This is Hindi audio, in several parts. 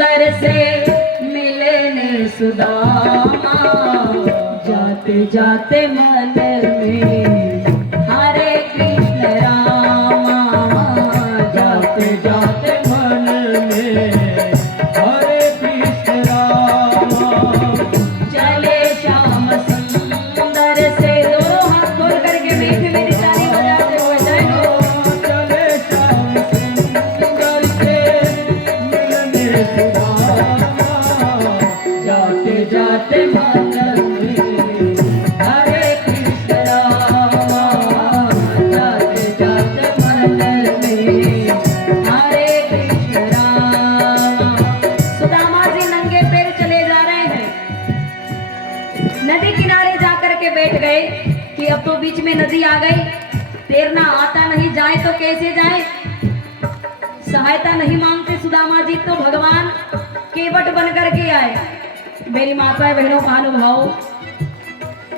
सुंदर से मिलने सुदामा, जाते जाते मन में हरे कृष्ण रामा, जाते जाते मन में हरे कृष्ण रामा। चले श्याम सुंदर से, दोनों हाथ खोल करके मीठी मीठी ताली बजाते हुए जय हो। चले श्याम सुंदर से मिलने सुदामा, जाते जाते मन में हरे कृष्ण रामा, जाते जाते मन में हरे कृष्ण रामा। सुदामा जी नंगे पैर चले जा रहे हैं, नदी किनारे जाकर के बैठ गए कि अब तो बीच में नदी आ गई, तैरना आता नहीं, जाए तो कैसे जाए। सहायता नहीं मांगते सुदामा जी तो भगवान केवट बन करके आए। मेरी माताएं बहनों महानुभाव,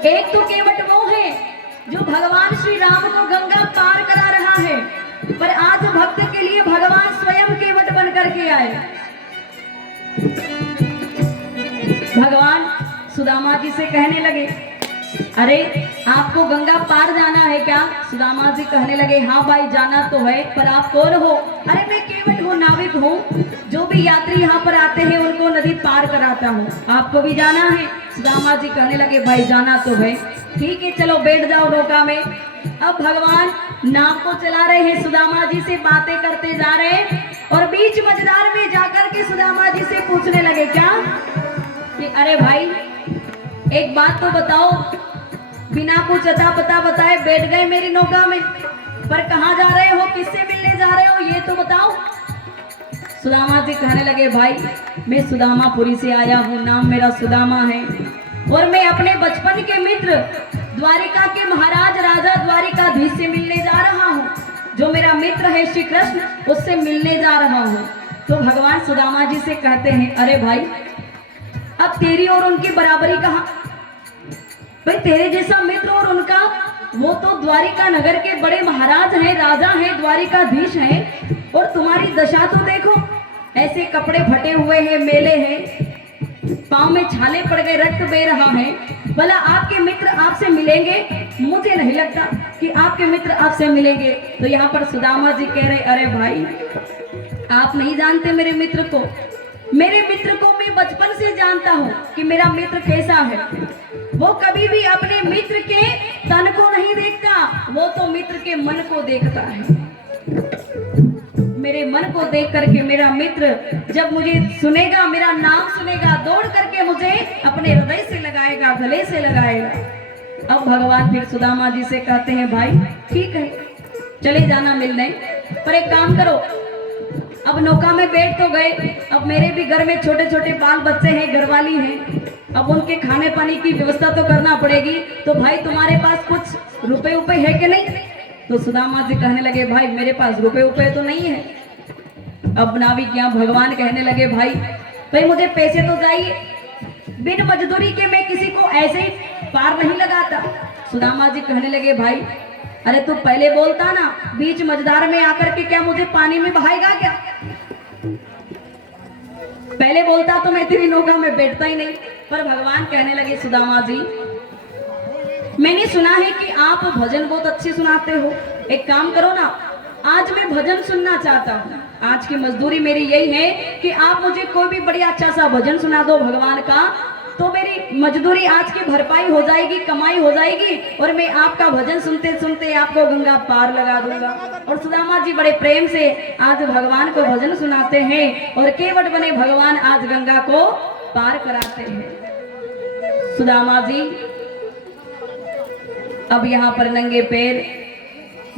एक तो केवट वो है जो भगवान श्री राम को गंगा पार करा रहा है, पर आज भक्त के लिए भगवान स्वयं केवट बन करके आए। भगवान सुदामा जी से कहने लगे, अरे आपको गंगा पार जाना है क्या? सुदामा जी कहने लगे, हाँ भाई जाना तो है, पर आप कौन हो? अरे मैं केवट हूँ, नाविक हूँ, जो भी यात्री यहाँ पर आते हैं उनको नदी पार कराता हूँ, आपको भी जाना है? सुदामा जी कहने लगे, भाई जाना तो है, ठीक है चलो बैठ जाओ नौका में। अब भगवान नाव को चला रहे हैं, सुदामा जी से बातें करते जा रहे हैं, और बीच मझधार में जाकर के सुदामा जी से पूछने लगे क्या कि अरे भाई एक बात तो बताओ, बिना कुछ अता पता बताए बैठ गए मेरी नौका में, पर कहाँ जा रहे हो, किससे मिलने जा रहे हो, ये तो बताओ। सुदामा जी कहने लगे, भाई मैं सुदामापुरी से आया हूँ, नाम मेरा सुदामा है, और मैं अपने बचपन के मित्र द्वारिका के महाराज राजा द्वारिकाधीश से मिलने जा रहा हूँ, जो मेरा मित्र है श्री कृष्ण, उससे मिलने जा रहा हूँ। तो भगवान सुदामा जी से कहते हैं, अरे भाई अब तेरी और उनकी बराबरी कहाँ? भाई तेरे जैसा मित्र और उनका, वो तो द्वारिका नगर के बड़े महाराज हैं, राजा हैं, द्वारिकाधीश हैं, और तुम्हारी दशा तो देखो, ऐसे कपड़े फटे हुए हैं, मेले हैं, पांव में छाले पड़ गए, रक्त बह रहा है। भला आपके मित्र आपसे मिलेंगे? मुझे नहीं लगता कि आपके मित्र आपसे मिलेंगे। तो यहाँ पर सुदामा जी कह रहे, अरे भाई आप नहीं जानते मेरे मित्र को, मेरे मित्र को मैं बचपन से जानता हूँ कि मेरा मित्र कैसा है। वो कभी भी अपने मित्र के तन को नहीं देखता, वो तो मित्र के मन को देखता है। मेरे मन को देख करके मेरा मित्र जब मुझे सुनेगा, मेरा नाम सुनेगा, दौड़ करके मुझे अपने हृदय से लगाएगा, गले से लगाएगा। अब भगवान फिर सुदामा जी से कहते हैं, भाई ठीक है चले जाना मिलने, पर एक काम करो, अब नौका में बैठ तो गए, अब मेरे भी घर में छोटे छोटे बाल बच्चे हैं, घरवाली हैं, अब उनके खाने पानी की व्यवस्था तो करना पड़ेगी। तो भाई तुम्हारे पास कुछ रुपए उपे है कि नहीं? तो सुदामा जी कहने लगे, भाई मेरे पास रुपए उपे तो नहीं है। अब नाविक यहाँ भगवान कहने लगे, भाई मुझे पैसे तो चाहिए, बिन मजदूरी के मैं किसी को ऐसे ही पार नहीं लगाता। सुदामा जी कहने लगे, भाई अरे तू पहले बोलता ना, बीच मझधार में आकर के क्या मुझे पानी में बहाएगा क्या? पहले बोलता तो मैं तेरी नौका में बैठता ही नहीं। पर भगवान कहने लगे, सुदामा जी मैंने सुना है कि आप भजन बहुत अच्छे सुनाते हो, एक काम करो ना, आज मैं भजन सुनना चाहता हूँ। आज की मजदूरी मेरी यही है कि आप मुझे कोई भी बढ़िया अच्छा सा भजन सुना दो भगवान का, तो मेरी मजदूरी आज की भरपाई हो जाएगी, कमाई हो जाएगी, और मैं आपका भजन सुनते सुनते आपको गंगा पार लगा दूंगा। और सुदामा जी बड़े प्रेम से आज भगवान को भजन सुनाते हैं, और केवट बने भगवान आज गंगा को पार कराते हैं। सुदामा जी अब यहाँ पर नंगे पैर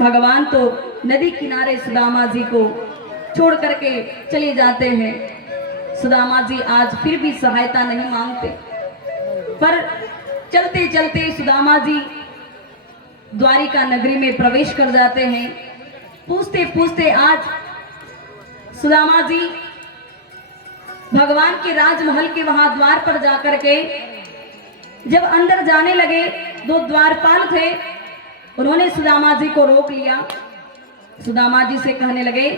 भगवान तो नदी किनारे सुदामा जी को छोड़ करके चले जाते हैं। सुदामा जी आज फिर भी सहायता नहीं मांगते, पर चलते चलते सुदामा जी द्वारिका नगरी में प्रवेश कर जाते हैं। पूछते पूछते आज सुदामा जी भगवान के राजमहल के वहां द्वार पर जाकर के जब अंदर जाने लगे, दो द्वारपाल थे, उन्होंने सुदामा जी को रोक लिया। सुदामा जी से कहने लगे,